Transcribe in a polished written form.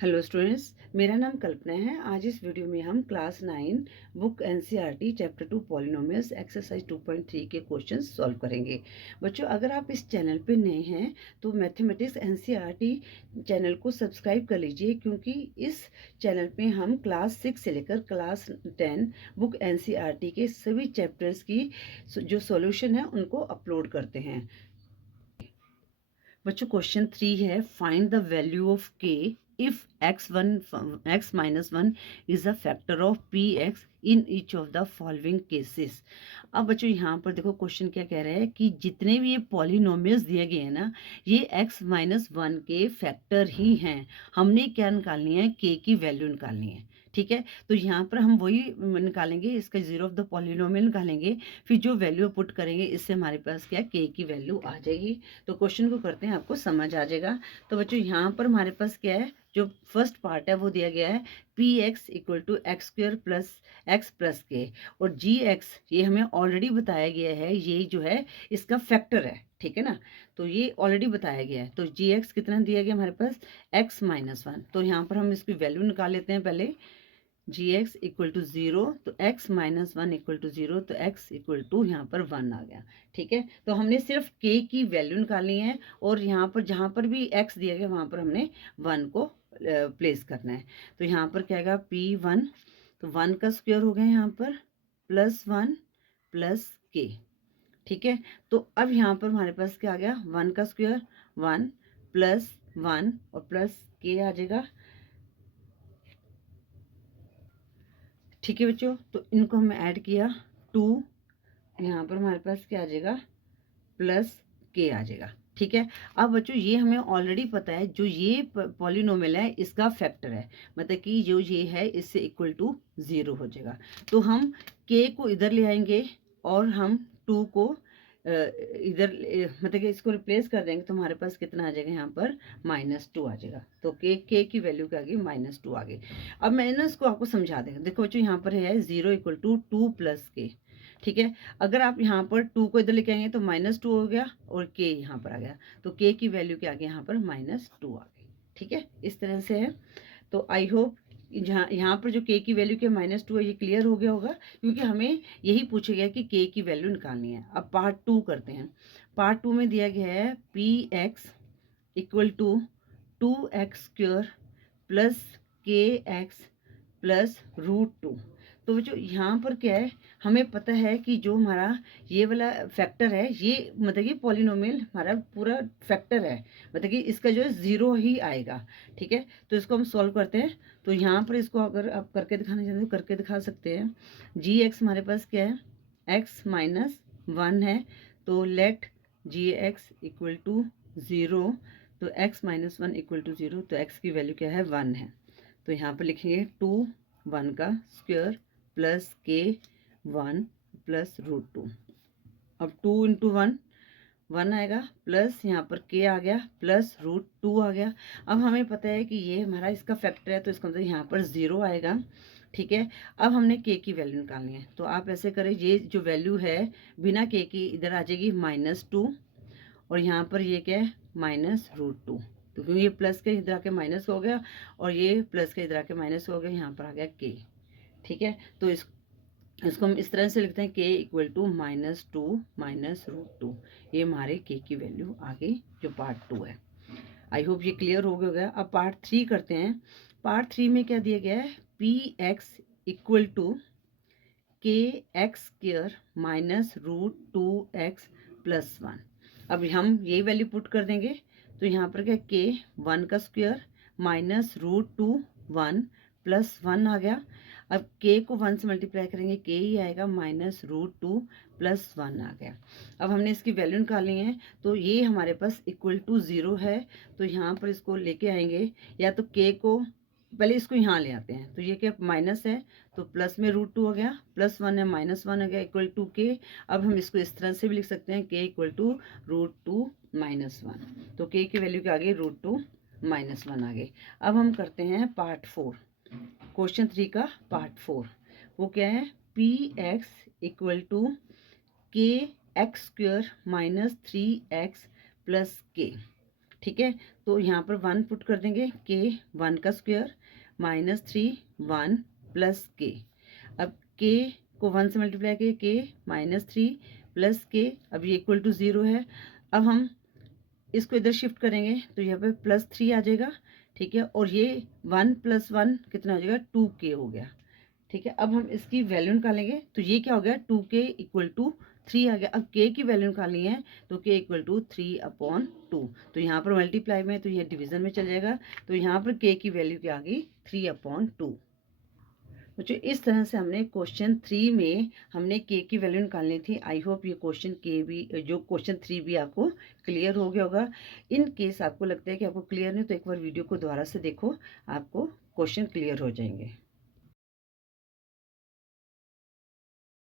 Hello students, मेरा नाम कल्पना है। आज इस वीडियो में हम class 9 book NCERT chapter 2 polynomials exercise 2.3 के क्वेश्चंस सॉल्व करेंगे। बच्चों, अगर आप इस चैनल पे नए हैं तो मैथमेटिक्स एनसीईआरटी चैनल को सब्सक्राइब कर लीजिए, क्योंकि इस चैनल पे हम क्लास 6 से लेकर क्लास 10 बुक एनसीईआरटी के सभी चैप्टर्स की जो सॉल्यूशन है उनको अपलोड करते हैं। बच्चों, क्वेश्चन 3 है, फाइंड द वैल्यू ऑफ के if x minus one is a factor of P x in each of the following cases. अब बच्चों यहाँ पर देखो, क्वेश्चन क्या कह रहा है कि जितने भी ये पॉलिनोमियल्स दिए गए हैं ना, ये x माइनस वन के फैक्टर ही हैं। हमने क्या निकालनी है? k की वैल्यू निकालनी है। ठीक है, तो यहाँ पर हम वही निकालेंगे, इसका जीरो ऑफ द पॉलिनोमियल निकालेंगे, फिर जो वैल्यू पुट करेंगे इससे हमारे पास क्या k की वैल्यू आ जाएगी। तो क्वेश्चन को करते हैं, आपको समझ आ जाएगा। तो बच्चों यहाँ पर हमारे पास क्या है, जो फर्स्ट पार्ट है वो दिया गया है P X equal to X square plus X plus K, और जी एक्स ये हमें ऑलरेडी बताया गया है, ये जो है इसका फैक्टर है। ठीक है ना, तो ये ऑलरेडी बताया गया है। तो जी एक्स कितना दिया गया हमारे पास? X minus one. तो यहाँ पर हम इसकी वैल्यू निकाल लेते हैं पहले। G X equal to zero, तो X minus one equal to zero, तो एक्स इक्वल टू यहाँ पर वन आ गया। ठीक है, तो हमने सिर्फ के की वैल्यू निकालनी है, और यहाँ पर जहाँ पर भी एक्स दिया गया वहाँ पर हमने वन को प्लेस करना है। तो यहाँ पर क्या आएगा? पी वन, तो वन का स्क्वायर हो गया यहाँ पर, प्लस वन प्लस के। ठीक है, तो अब यहाँ पर हमारे पास क्या आ गया? वन का स्क्वायर वन, प्लस वन और प्लस के आ जाएगा। ठीक है बच्चों, तो इनको हमने ऐड किया, टू, यहाँ पर हमारे पास क्या आ जाएगा? प्लस के आ जाएगा। ठीक है, अब बच्चों ये हमें ऑलरेडी पता है, जो ये पॉलिनोमियल है इसका फैक्टर है, मतलब कि जो ये है इससे इक्वल टू जीरो हो जाएगा। तो हम के को इधर ले आएंगे और हम टू को इधर मतलब कि इसको रिप्लेस कर देंगे, तो हमारे पास कितना आ जाएगा? यहाँ पर -2 आ जाएगा। तो के की वैल्यू क्या आ गई? -2 आ गई। अब मैंने ना इसको आपको समझा देंगे। देखो बच्चों, यहाँ पर है zero equal to two plus K. ठीक है, अगर आप यहाँ पर टू को इधर लेके आएंगे तो -2 हो गया, और के यहाँ पर आ गया, तो के की वैल्यू क्या आ गई? यहाँ पर -2 आ गई। ठीक है, इस तरह से है। तो आई होप जहाँ यहाँ पर जो के की वैल्यू के -2 है ये क्लियर हो गया होगा, क्योंकि हमें यही पूछा गया कि के की वैल्यू निकालनी है। अब पार्ट 2 करते हैं। पार्ट 2 में दिया गया है P X equal to two X square plus K X plus root two. तो बच्चों यहाँ पर क्या है, हमें पता है कि जो हमारा ये वाला फैक्टर है, ये मतलब कि पॉलिनोमियल हमारा पूरा फैक्टर है, मतलब कि इसका जो है जीरो ही आएगा। ठीक है, तो इसको हम सॉल्व करते हैं। तो यहाँ पर इसको अगर आप करके दिखाना चाहते हो करके दिखा सकते हैं। जी एक्स हमारे पास क्या है? एक्स माइनस वन है, तो let G X equal to zero. तो X minus one equal to zero, तो एक्स की वैल्यू क्या है? वन है। तो यहाँ पर लिखेंगे टू, वन का square plus K one plus root two. अब टू इंटू वन, वन आएगा, प्लस यहाँ पर के आ गया, प्लस रूट टू आ गया। अब हमें पता है कि ये हमारा इसका फैक्टर है, तो इसका मतलब यहाँ पर ज़ीरो आएगा। ठीक है, अब हमने के की वैल्यू निकालनी है, तो आप ऐसे करें, ये जो वैल्यू है बिना के की इधर आ जाएगी -2, और यहाँ पर ये क्या है? -√2। तो क्योंकि ये प्लस के इधर आके माइनस हो गया, और ये प्लस के इधर आके माइनस हो गया, यहाँ पर आ गया के। ठीक है, तो इसको हम इस तरह से लिखते हैं, के इक्वल टू -2 -√2। ये हमारे के की वैल्यू आ गई, जो पार्ट 2 है। आई होप ये क्लियर हो गया। अब पार्ट 3 करते हैं। पार्ट 3 में क्या दिया गया है? P X equal to K X square minus root two X plus one. अब हम ये वैल्यू पुट कर देंगे, तो यहाँ पर क्या? के वन का square minus root two one plus one आ गया। अब के को वन से मल्टीप्लाई करेंगे, के ही आएगा, -√2 प्लस वन आ गया। अब हमने इसकी वैल्यू निकालनी है, तो ये हमारे पास इक्वल टू ज़ीरो है, तो यहाँ पर इसको लेके आएंगे, या तो के को पहले इसको यहाँ ले आते हैं, तो ये क्या? माइनस है, तो प्लस में √2 हो गया, प्लस वन है, -1 हो गया, इक्वल टू के। अब हम इसको इस तरह से भी लिख सकते हैं, के इक्वल टू √2 -1। तो के की वैल्यू क्या आ गई? √2 -1 आ गई। अब हम करते हैं पार्ट 4, क्वेश्चन 3 का पार्ट 4। वो क्या है? P X equal to K x square -3x plus K. ठीक है, तो यहाँ पर 1 पुट कर देंगे, के 1 का स्क्वायर -3 1 प्लस के। अब के को 1 से मल्टीप्लाई किए, के -3 प्लस के, अब ये इक्वल टू 0 है। अब हम इसको इधर शिफ्ट करेंगे तो यहाँ पे +3 आ जाएगा। ठीक है, और ये 1 + 1 कितना हो जाएगा, 2k हो गया। ठीक है, अब हम इसकी वैल्यू निकालेंगे तो ये क्या हो गया, 2k = 3 आ गया। अब k की वैल्यू निकालनी है तो k = 3/2। तो यहाँ पर मल्टीप्लाई में तो ये डिवीजन में चल जाएगा, तो यहाँ पर k की वैल्यू क्या आ गई, 3/2। बच्चों इस तरह से हमने क्वेश्चन 3 में हमने k की वैल्यू निकालनी थी। आई होप ये क्वेश्चन k भी, जो क्वेश्चन 3 भी आपको क्लियर हो गया होगा। इन केस आपको लगता है कि आपको क्लियर नहीं, तो एक बार वीडियो को दोबारा से देखो, आपको क्वेश्चन क्लियर हो जाएंगे।